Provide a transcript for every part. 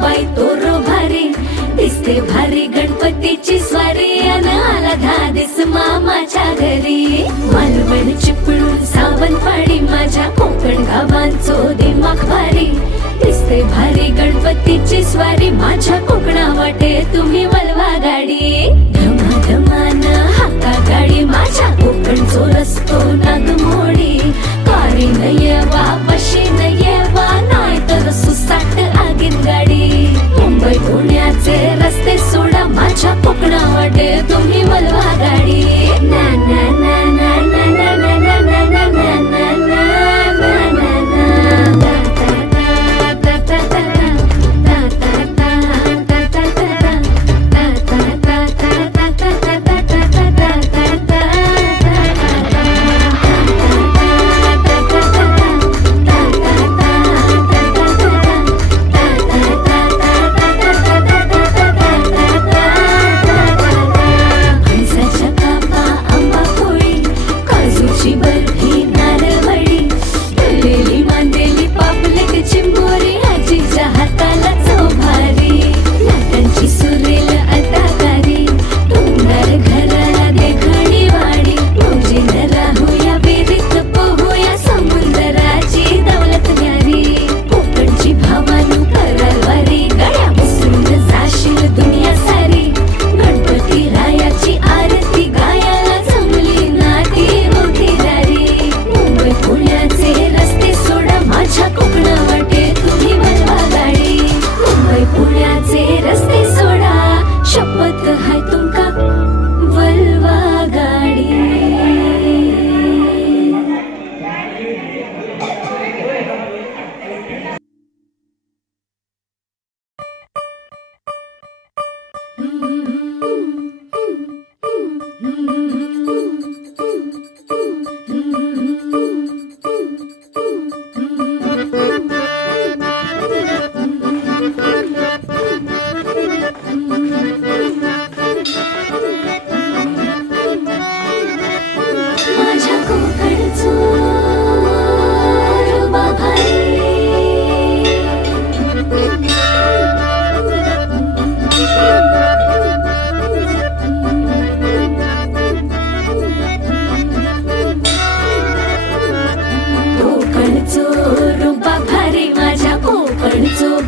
बाई तोरो भारी दिसते भारी गणपतीची स्वारी अन आला धादिस मामाच्या घरी मालवण चिपळूण सावंतवाडी माझ्या कोकण गावांचो दिमाग भारी दिसते भारी गणपतीची स्वारी माझ्या कोकणा वाटे तुम्ही वलवा गाडी धमाधमान हाका गाडी माझ्या कोकणचो रस्तो नागमोडी कारी नयवा पशी नयवा नाय तर सुसाट आगीन गाडी मुंबई पुण्याचे रस्ते सोडा माझ्या कोकणा वाटे तुम्ही वलवा गाडी ना ना ना ना ना ना ना ना ना ना ना ना ना ना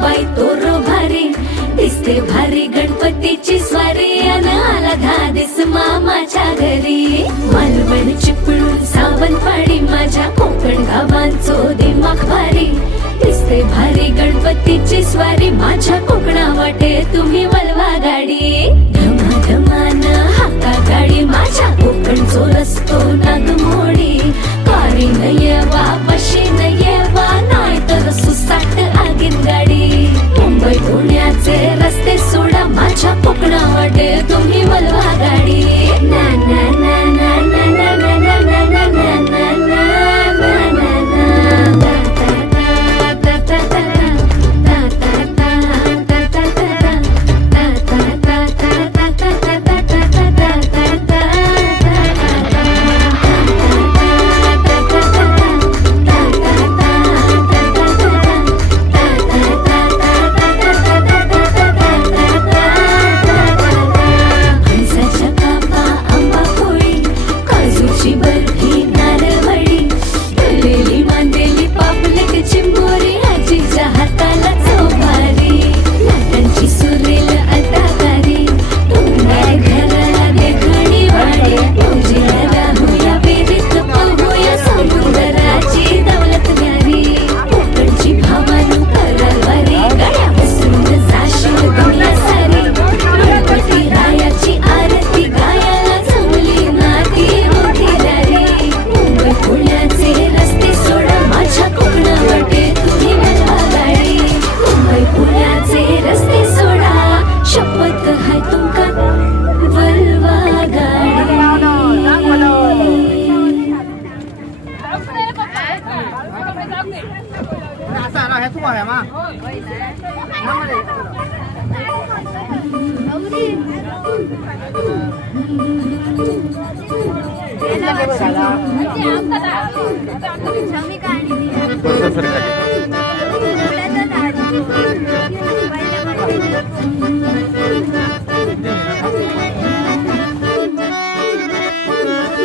बाई तोरो भारी दिसते भारी गणपतीची स्वारी अन आला धादिस मामाच्या घरी मालवण चिपळूण सावंतवाडी माझ्या कोकण गावांचो दिमाग भारी दिसते भारी गणपतीची स्वारी माझ्या कोकणा वाटे तुम्ही वलवा गाडी धमाधमान हाका गाडी माझ्या कोकणचो रस्तो नागमोडी कारी नयवा पशी नयवा नाय तर सुसाट आगीन गाडी मुंबई पुण्याचे रस्ते सोडा माझ्या कोकणा वाटे तुम्ही वलवा गाडी ना ना ना ना ना ना ना ना ना ना ना ना ना ना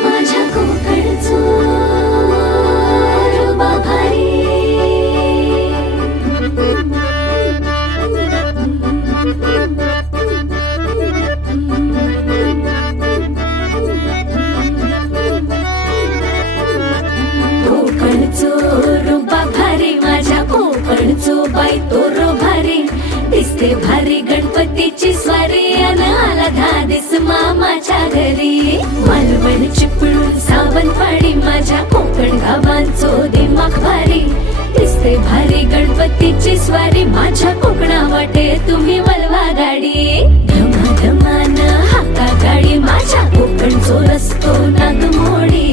माझ्या कोकणचो रुबा भारी कोकणचो रुबा भारी माझ्या कोकणचो बाई तो रो भारी दिसते भारी गणपतीची स्वारी अन आला धादिस मामाच्या घरी मालवण चिपळूण सावंतवाडी माझ्या कोकण गावांचो दिमाग भारी दिसते भारी गणपतीची स्वारी माझ्या कोकणा वाटे तुम्ही वलवा गाडी धमाधमान हाका गाडी माझ्या कोकणचो रस्तो नागमोडी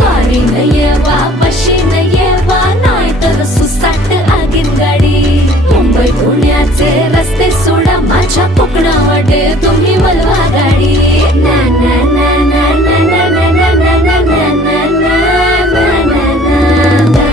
कारी येवा बशी येवा नाही तर सुसाट आगीन गाडी मुंबई पुण्याचे रस्ते सोडा माझ्या कोकणा वाटे तुम्ही वलवा गाडी ना ना ना ना ना ना ना ना ना ना ना ना ना ना ना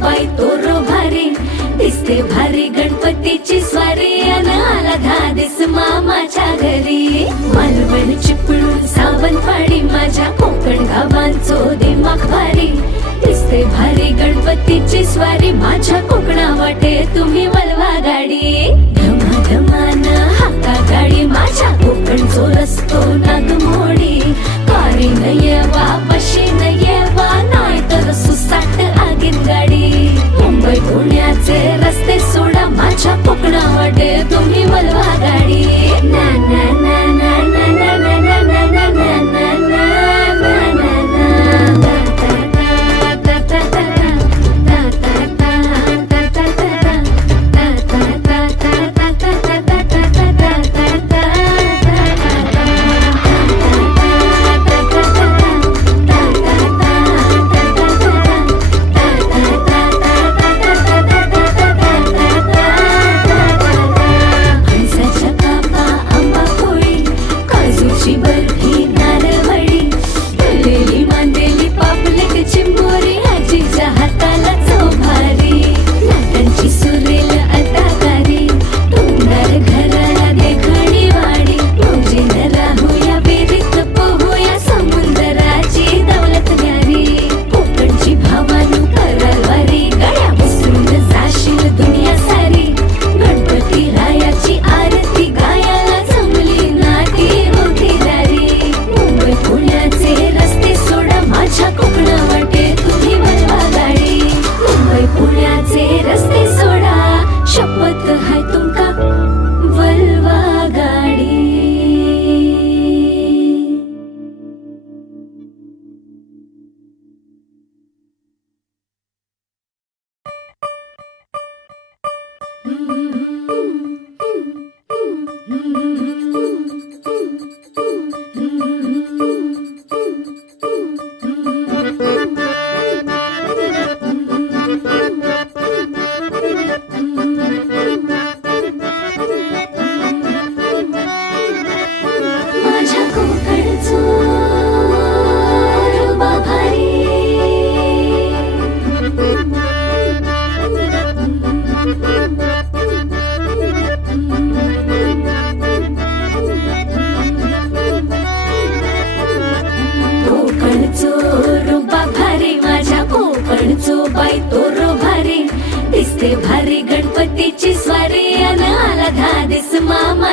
बाई तोरो भारी दिसते भारी गणपतीची स्वारी अन आला धादिस मामाच्या घरी मालवण चिपळूण सावंतवाडी माझ्या कोकण गावांचो दिमाग भारी दिसते भारी गणपतीची स्वारी माझ्या कोकणा वाटे तुम्ही वलवा गाडी धमाधमान हाका गाडी माझ्या कोकणचो रस्तो नागमोडी कारी येवा बशी येवा नाही तर सुसाट आगीन गाडी मुंबई पुण्याचे रस्ते सोडा माझ्या कोकणा वाटे तुम्ही वलवा गाडी ना ना ना ना ना ना ना ना ना ना ना ना ना ना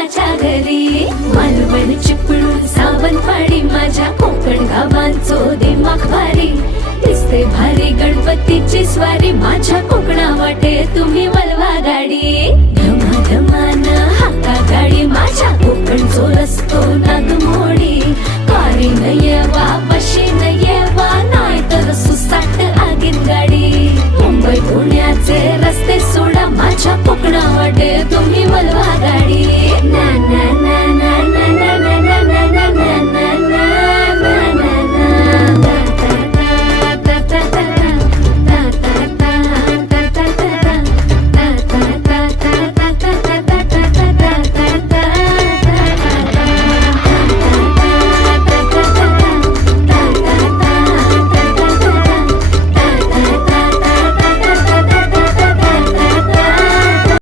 मामाच्या घरी. मालवण चिपळूण सावंतवाडी माझ्या कोकण गावांचो दिमाग भारी. दिसते भारी गणपतीची स्वारी माझ्या कोकणा वाटे तुम्ही वलवा गाडी.